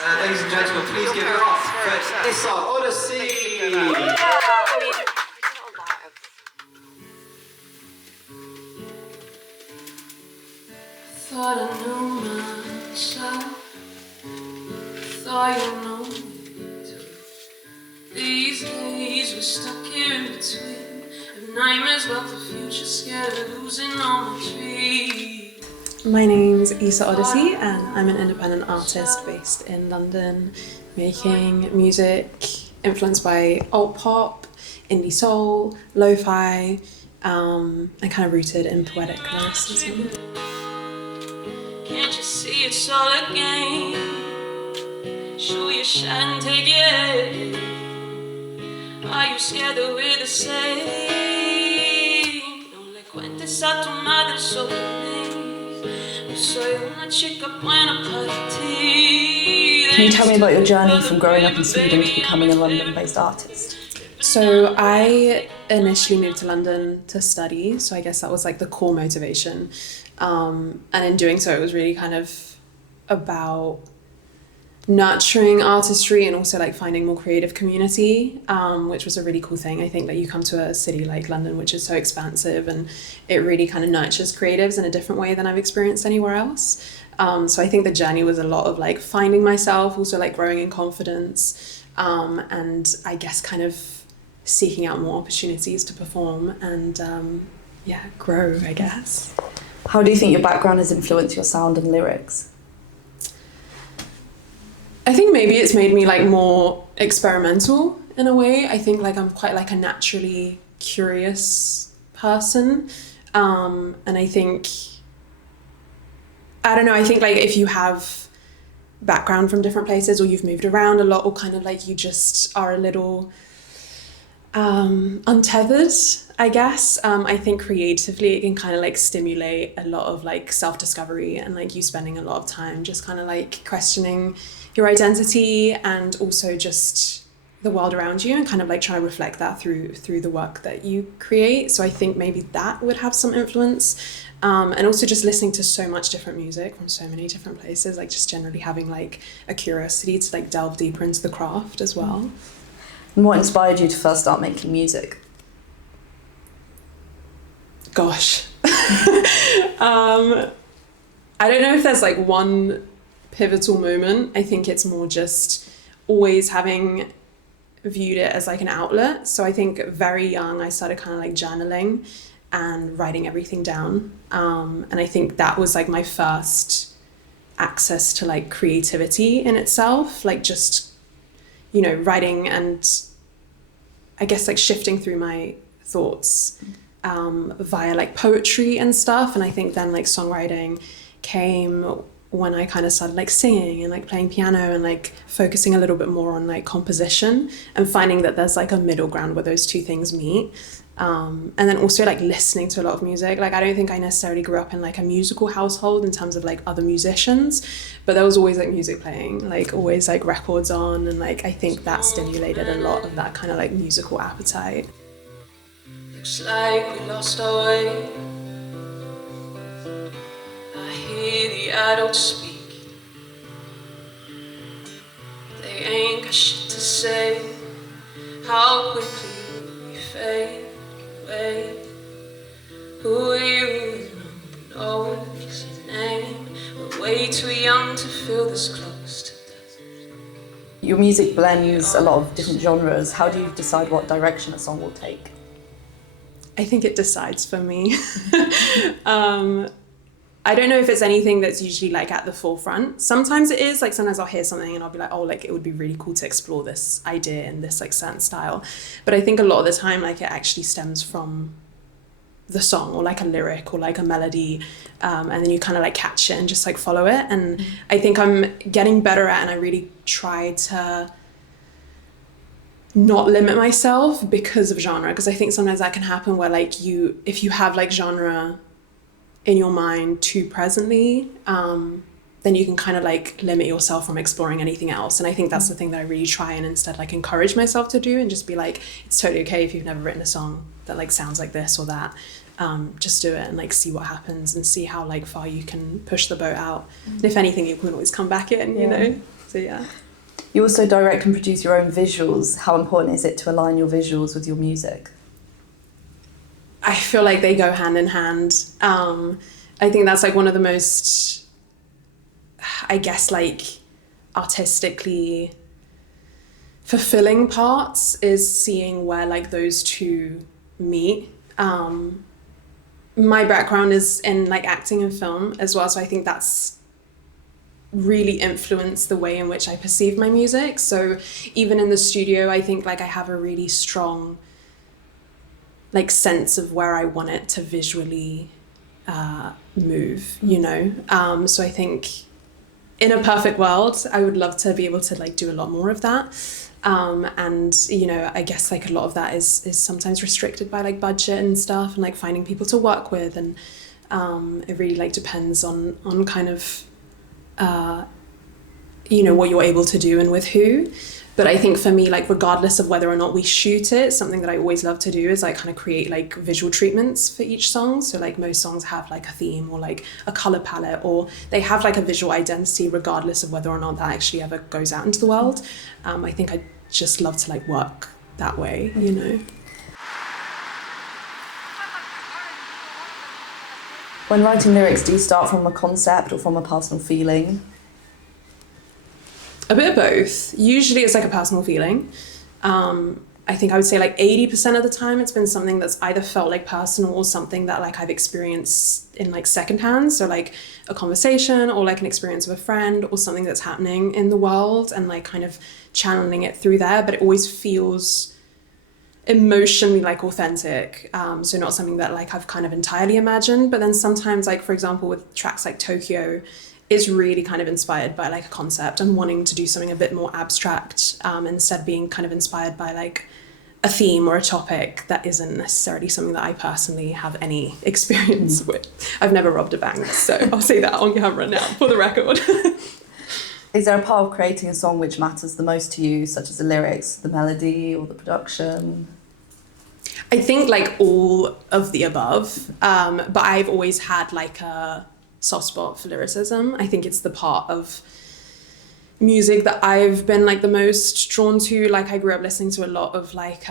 Ladies and gentlemen, please give it up for Issa Odyssey. Thought I knew myself, thought you know me too. These days we're stuck here in between, have nightmares about the future, scared of losing all my dreams. My name's Issa Odyssey and I'm an independent artist based in London, making music influenced by alt pop, indie soul, lo-fi, and kind of rooted in poetic lyricism. Can't you see it's all a game? Show your shine and take it. Are you scared that we're the same? No le cuentes a tu madre sobre mí. Soy una chica buena para ti. Can you tell me about your journey from growing up in Sweden to becoming a London-based artist? So I initially moved to London to study, so I guess that was like the core motivation. And in doing so, it was really kind of about nurturing artistry and also like finding more creative community, which was a really cool thing. I think that you come to a city like London, which is so expansive, and it really kind of nurtures creatives in a different way than I've experienced anywhere else. So I think the journey was a lot of like finding myself, also like growing in confidence, and I guess kind of seeking out more opportunities to perform and grow, I guess. How do you think your background has influenced your sound and lyrics? I think maybe it's made me like more experimental in a way. I think like I'm quite like a naturally curious person. And I think, I don't know, I think like if you have background from different places or you've moved around a lot or kind of like you just are a little untethered, I guess. I think creatively it can kind of like stimulate a lot of like self-discovery and like you spending a lot of time just kind of like questioning your identity and also just the world around you and kind of like try to reflect that through the work that you create. So I think maybe that would have some influence. And also just listening to so much different music from so many different places, like just generally having like a curiosity to like delve deeper into the craft as well. And what inspired you to first start making music? Gosh. I don't know if there's like one pivotal moment. I think it's more just always having viewed it as like an outlet. So I think very young I started kind of like journaling and writing everything down. And I think that was like my first access to like creativity in itself, like just, you know, writing and I guess like shifting through my thoughts via like poetry and stuff. And I think then like songwriting came when I kind of started like singing and like playing piano and like focusing a little bit more on like composition and finding that there's like a middle ground where those two things meet. And then also like listening to a lot of music. Like I don't think I necessarily grew up in like a musical household in terms of like other musicians, but there was always like music playing, like always like records on, and like I think that stimulated a lot of that kind of like musical appetite. Looks like we lost our way. I hear the adults speak. They ain't got shit to say. How quickly we fade away. Who are you? No one knows your name. We're way too young to feel this close to death. Your music blends a lot of different genres. How do you decide what direction a song will take? I think it decides for me. I don't know if it's anything that's usually like at the forefront. Sometimes it is, like sometimes I'll hear something and I'll be like, oh, like it would be really cool to explore this idea in this like certain style. But I think a lot of the time, like it actually stems from the song or like a lyric or like a melody. And then you kind of like catch it and just like follow it. And I think I'm getting better at, and I really try to not limit myself because of genre. Because I think sometimes that can happen where like if you have like genre in your mind too presently, then you can kind of like limit yourself from exploring anything else. And I think that's the thing that I really try and instead like encourage myself to do and just be like, it's totally okay if you've never written a song that like sounds like this or that. Just do it and like see what happens and see how like far you can push the boat out. And if anything, you can always come back in, you know? So yeah. You also direct and produce your own visuals. How important is it to align your visuals with your music? I feel like they go hand in hand. I think that's like one of the most, I guess, like artistically fulfilling parts is seeing where like those two meet. My background is in like acting and film as well, so I think that's really influenced the way in which I perceive my music. So even in the studio, I think like I have a really strong like sense of where I want it to visually move, you know. So I think in a perfect world, I would love to be able to like do a lot more of that. And you know, I guess like a lot of that is sometimes restricted by like budget and stuff, and like finding people to work with, and it really like depends on kind of you know, what you're able to do and with who. But I think for me, like regardless of whether or not we shoot it, something that I always love to do is like kind of create like visual treatments for each song. So like most songs have like a theme or like a color palette, or they have like a visual identity regardless of whether or not that actually ever goes out into the world. I think I just love to like work that way, you know. When writing lyrics, do you start from a concept or from a personal feeling? A bit of both. Usually it's like a personal feeling. I think I would say like 80% of the time it's been something that's either felt like personal or something that like I've experienced in like secondhand. So like a conversation or like an experience of a friend or something that's happening in the world, and like kind of channeling it through there. But it always feels emotionally like authentic. So not something that like I've kind of entirely imagined. But then sometimes, like for example with tracks like Tokyo, is really kind of inspired by like a concept and wanting to do something a bit more abstract, instead being kind of inspired by like a theme or a topic that isn't necessarily something that I personally have any experience with. I've never robbed a bank, so I'll say that on camera now for the record. Is there a part of creating a song which matters the most to you, such as the lyrics, the melody, or the production? I think like all of the above, but I've always had like a soft spot for lyricism. I think it's the part of music that I've been like the most drawn to. Like I grew up listening to a lot of like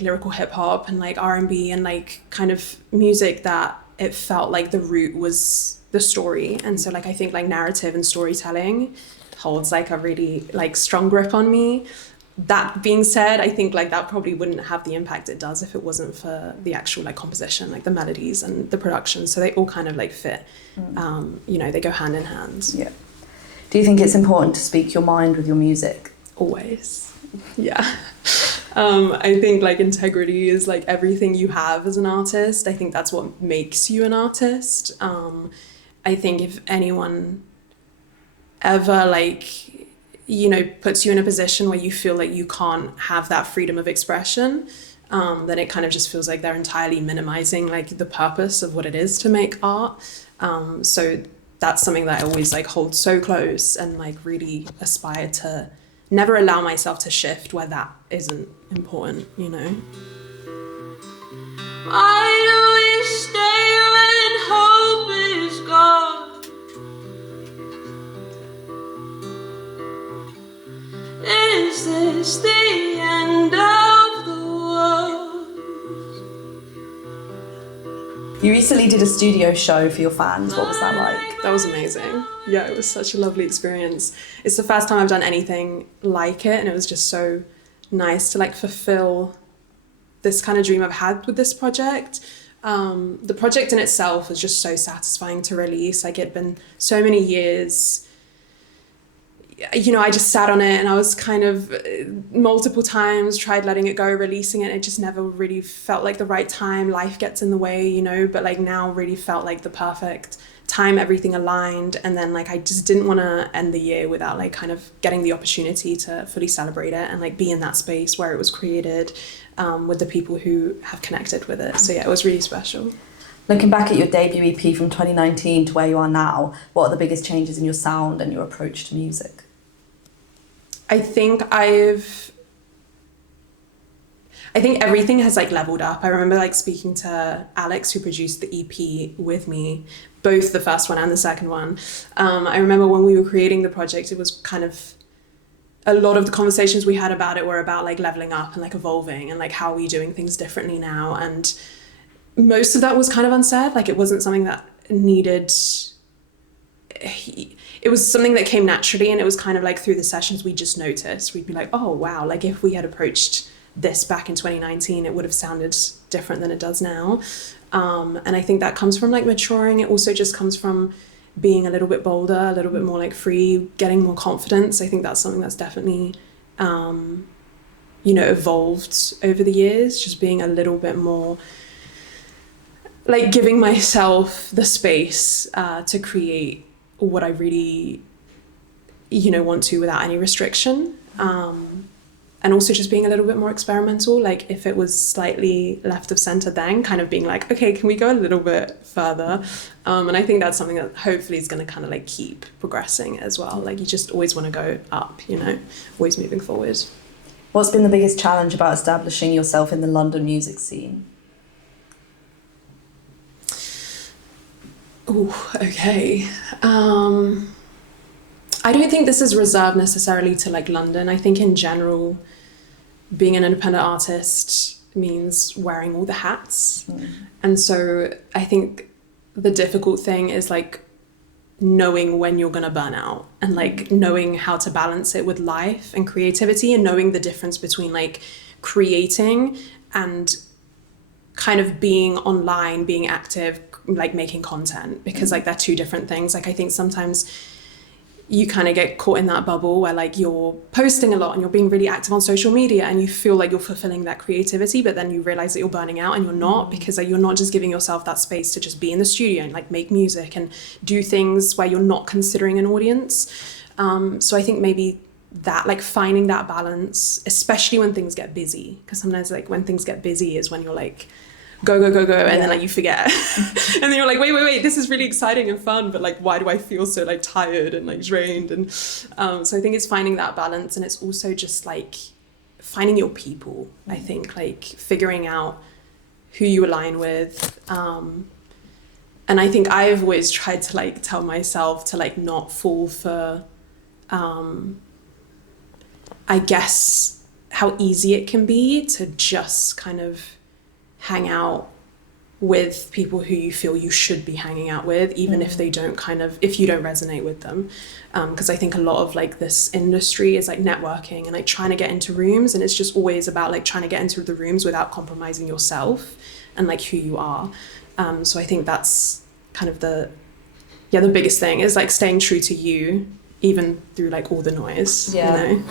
lyrical hip hop and like R&B and like kind of music that it felt like the root was the story. And so like I think like narrative and storytelling holds like a really like strong grip on me. That being said, I think like that probably wouldn't have the impact it does if it wasn't for the actual like composition, like the melodies and the production. So they all kind of like fit, you know, they go hand in hand. Yeah. Do you think it's important to speak your mind with your music? Always. Yeah. I think like integrity is like everything you have as an artist. I think that's what makes you an artist. I think if anyone ever like, you know, puts you in a position where you feel like you can't have that freedom of expression, then it kind of just feels like they're entirely minimizing like the purpose of what it is to make art. So that's something that I always like hold so close and like really aspire to never allow myself to shift where that isn't important, you know. Why do we stay when hope is gone? Is this the end of the world? You recently did a studio show for your fans. What was that like? That was amazing. Yeah, it was such a lovely experience. It's the first time I've done anything like it, and it was just so nice to like fulfill this kind of dream I've had with this project. The project in itself was just so satisfying to release. Like it'd been so many years, you know, I just sat on it and I was kind of multiple times tried letting it go, releasing it. It just never really felt like the right time. Life gets in the way, you know, but like now really felt like the perfect time, everything aligned. And then like I just didn't want to end the year without like kind of getting the opportunity to fully celebrate it and like be in that space where it was created, with the people who have connected with it. So yeah, it was really special. Looking back at your debut EP from 2019 to where you are now, what are the biggest changes in your sound and your approach to music? I think I've I think everything has like leveled up. I remember like speaking to Alex, who produced the EP with me, both the first one and the second one. I remember when we were creating the project, it was kind of, a lot of the conversations we had about it were about like leveling up and like evolving and like how are we doing things differently now. And most of that was kind of unsaid. Like it wasn't something that needed, it was something that came naturally, and it was kind of like through the sessions we just noticed. We'd be like, oh wow, like if we had approached this back in 2019, it would have sounded different than it does now. And I think that comes from like maturing. It also just comes from being a little bit bolder, a little bit more like free, getting more confidence. I think that's something that's definitely, evolved over the years, just being a little bit more, like giving myself the space to create what I really, want to without any restriction. And also just being a little bit more experimental. Like if it was slightly left of center, then kind of being like, okay, can we go a little bit further? And I think that's something that hopefully is going to kind of like keep progressing as well. Like you just always want to go up, always moving forward. What's been the biggest challenge about establishing yourself in the London music scene? Oh, okay. I don't think this is reserved necessarily to like London. I think in general, being an independent artist means wearing all the hats. And so I think the difficult thing is like knowing when you're gonna burn out, and like knowing how to balance it with life and creativity, and knowing the difference between like creating and kind of being online, being active, like making content, because like they're two different things. Like I think sometimes you kind of get caught in that bubble where like you're posting a lot and you're being really active on social media and you feel like you're fulfilling that creativity, but then you realize that you're burning out and you're not, because like you're not just giving yourself that space to just be in the studio and like make music and do things where you're not considering an audience. So I think maybe that like finding that balance, especially when things get busy, because sometimes like when things get busy is when you're like go, and then like you forget. And then you're like, wait, this is really exciting and fun, but like why do I feel so like tired and like drained? And so I think it's finding that balance, and it's also just like finding your people. I think like figuring out who you align with, and I think I've always tried to like tell myself to like not fall for I guess how easy it can be to just kind of hang out with people who you feel you should be hanging out with, even if they don't if you don't resonate with them. Because I think a lot of like this industry is like networking and like trying to get into rooms, and it's just always about like trying to get into the rooms without compromising yourself and like who you are. So I think that's kind of the biggest thing is like staying true to you, even through like all the noise. And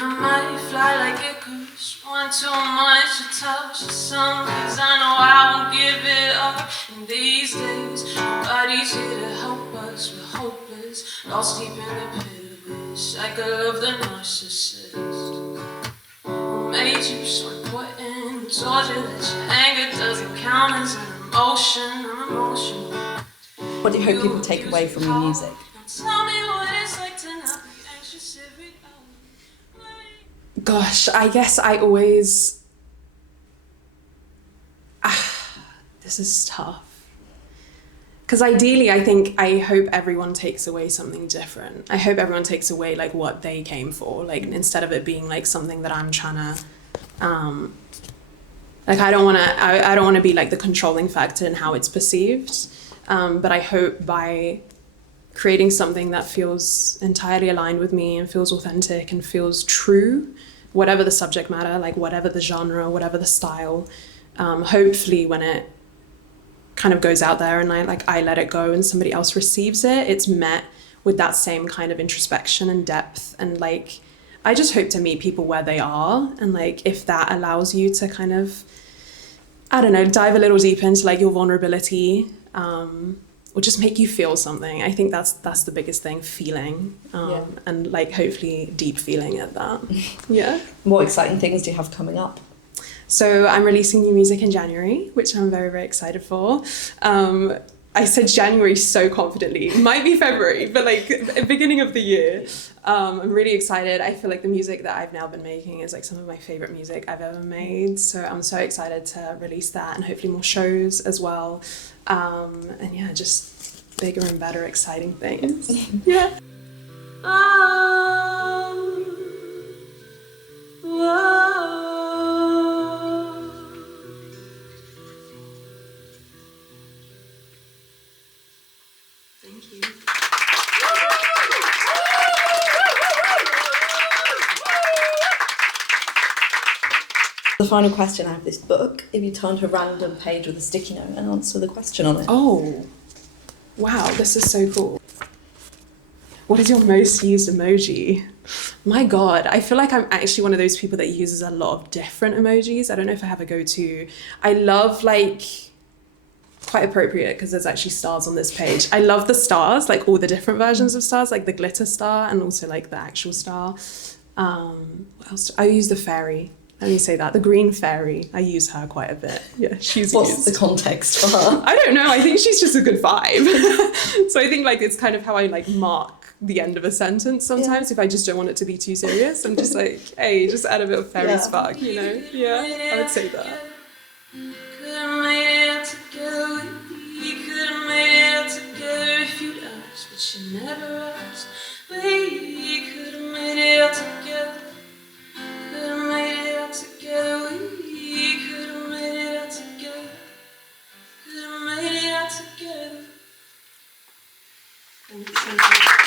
I might fly like a goose, want too much to touch the sun, 'cause I know I won't give it up. And these days, nobody's here to help us, we're hopeless, lost deep in the pit of this cycle of the narcissist. Who made you so important? Who told you that your anger doesn't count as an emotion? I'm emotional. What do you hope people take away from your music? Tell me what it's like to not be anxious every hour. Gosh, I guess I always... this is tough. Because ideally, I hope everyone takes away something different. I hope everyone takes away like what they came for, like instead of it being like something that I'm trying to... I don't want to be like the controlling factor in how it's perceived. But I hope by creating something that feels entirely aligned with me and feels authentic and feels true, whatever the subject matter, like whatever the genre, whatever the style, hopefully when it kind of goes out there and I let it go and somebody else receives it, it's met with that same kind of introspection and depth. And like, I just hope to meet people where they are. And like, if that allows you to kind of, I don't know, dive a little deep into like your vulnerability, or just make you feel something. I think that's the biggest thing, feeling, and like hopefully deep feeling at that. Yeah. What exciting things do you have coming up? So I'm releasing new music in January, which I'm very, very excited for. I said January so confidently. It might be February, but like beginning of the year. I'm really excited. I feel like the music that I've now been making is like some of my favorite music I've ever made. So I'm so excited to release that and hopefully more shows as well. And yeah, just bigger and better, exciting things. Yeah. Thank you. The final question, I have this book. If you turn to a random page with a sticky note and answer the question on it. Oh, wow, this is so cool. What is your most used emoji? My God, I feel like I'm actually one of those people that uses a lot of different emojis. I don't know if I have a go-to. I love like, quite appropriate because there's actually stars on this page. I love the stars, like all the different versions of stars, like the glitter star and also like the actual star. What else? I use the fairy. Let me say that. The green fairy. I use her quite a bit. Yeah, she's What's used. the context for her? I don't know. I think she's just a good vibe. So I think like it's kind of how I like mark the end of a sentence sometimes if I just don't want it to be too serious. I'm just like, hey, just add a bit of fairy spark, you know? Yeah, I would say that. Could've made it together, we could've made it together if you'd asked, but you never asked. We could've made it together, could've made it together, we could've made it together, could've made it together. Thank you.